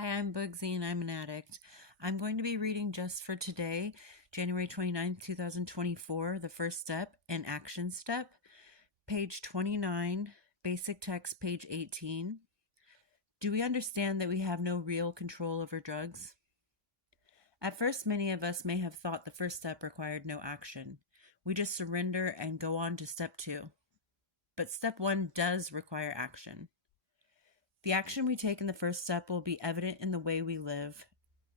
Hi, I'm Bugsy and I'm an addict. I'm going to be reading just for today, January 29th, 2024, the first step and action step, page 29, basic text, page 18. Do we understand that we have no real control over drugs? At first, many of us may have thought the first step required no action. We just surrender and go on to step two. But step one does require action. The action we take in the first step will be evident in the way we live,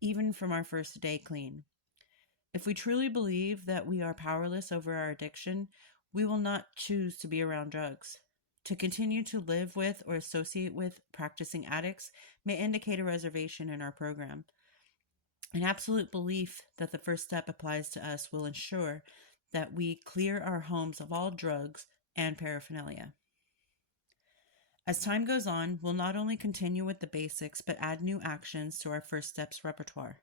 even from our first day clean. If we truly believe that we are powerless over our addiction, we will not choose to be around drugs. To continue to live with or associate with practicing addicts may indicate a reservation in our program. An absolute belief that the first step applies to us will ensure that we clear our homes of all drugs and paraphernalia. As time goes on, we'll not only continue with the basics, but add new actions to our first steps repertoire.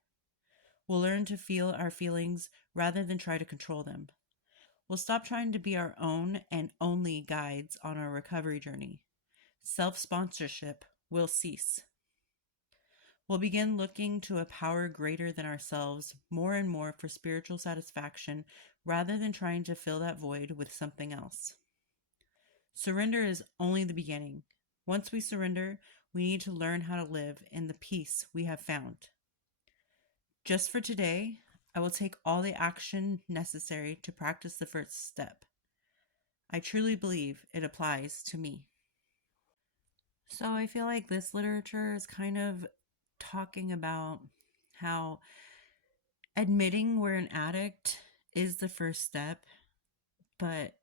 We'll learn to feel our feelings rather than try to control them. We'll stop trying to be our own and only guides on our recovery journey. Self-sponsorship will cease. We'll begin looking to a power greater than ourselves more and more for spiritual satisfaction rather than trying to fill that void with something else. Surrender is only the beginning. Once we surrender, we need to learn how to live in the peace we have found. Just for today, I will take all the action necessary to practice the first step. I truly believe it applies to me. So I feel like this literature is kind of talking about how admitting we're an addict is the first step, but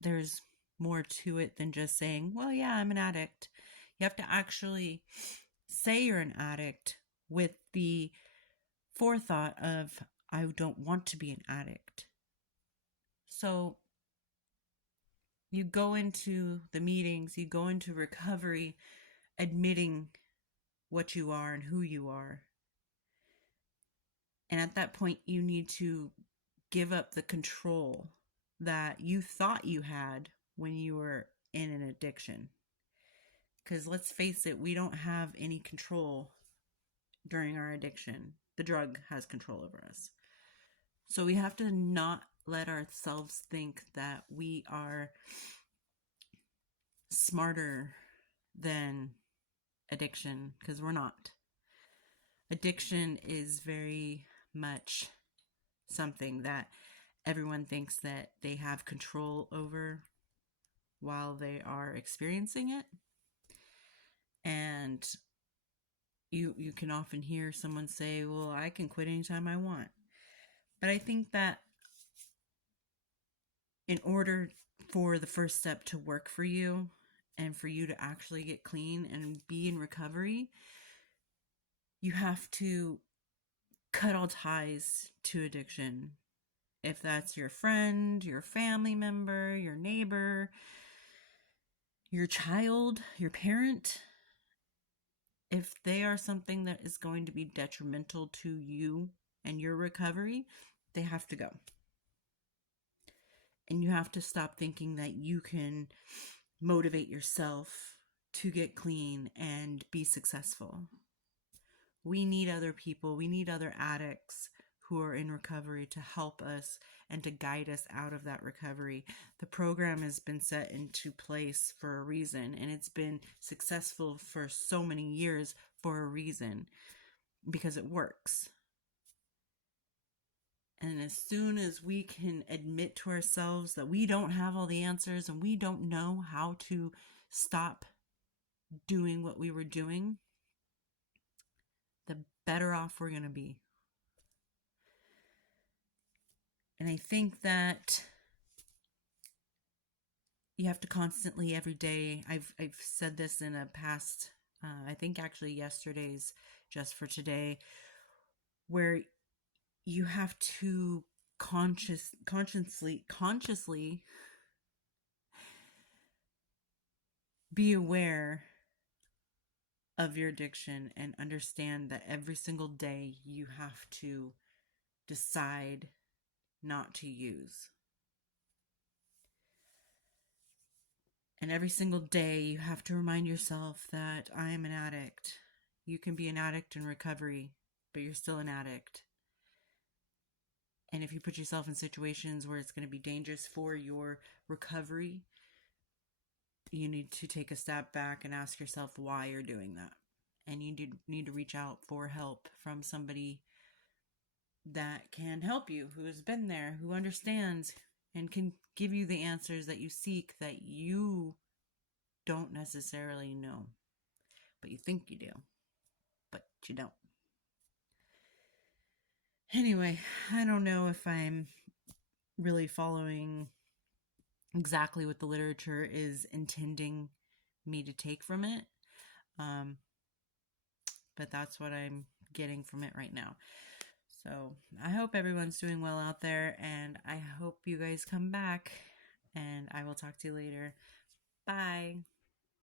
there's more to it than just saying, well, yeah, I'm an addict. You have to actually say you're an addict with the forethought of, I don't want to be an addict. So you go into the meetings, you go into recovery, admitting what you are and who you are. And at that point, you need to give up the control that you thought you had when you were in an addiction. Because let's face it, we don't have any control during our addiction. The drug has control over us. So we have to not let ourselves think that we are smarter than addiction, because we're not. Addiction is very much something that everyone thinks that they have control over while they are experiencing it. And you can often hear someone say, well, I can quit anytime I want. But I think that in order for the first step to work for you and for you to actually get clean and be in recovery, you have to cut all ties to addiction. If that's your friend, your family member, your neighbor, your child, your parent, if they are something that is going to be detrimental to you and your recovery, they have to go. And you have to stop thinking that you can motivate yourself to get clean and be successful. We need other people. We need other addicts who are in recovery to help us and to guide us out of that recovery. The program has been set into place for a reason, and it's been successful for so many years for a reason, because it works. And as soon as we can admit to ourselves that we don't have all the answers and we don't know how to stop doing what we were doing, the better off we're going to be. And I think that you have to constantly, every day, I've said this in a past, I think actually yesterday's Just for Today, where you have to consciously be aware of your addiction and understand that every single day you have to decide not to use. And every single day you have to remind yourself that I am an addict. You can be an addict in recovery, but you're still an addict. And if you put yourself in situations where it's going to be dangerous for your recovery, you need to take a step back and ask yourself why you're doing that. And you need to reach out for help from somebody that can help you, who has been there, who understands, and can give you the answers that you seek that you don't necessarily know. But you think you do, but you don't. Anyway, I don't know if I'm really following exactly what the literature is intending me to take from it. But that's what I'm getting from it right now. So I hope everyone's doing well out there, and I hope you guys come back, and I will talk to you later. Bye.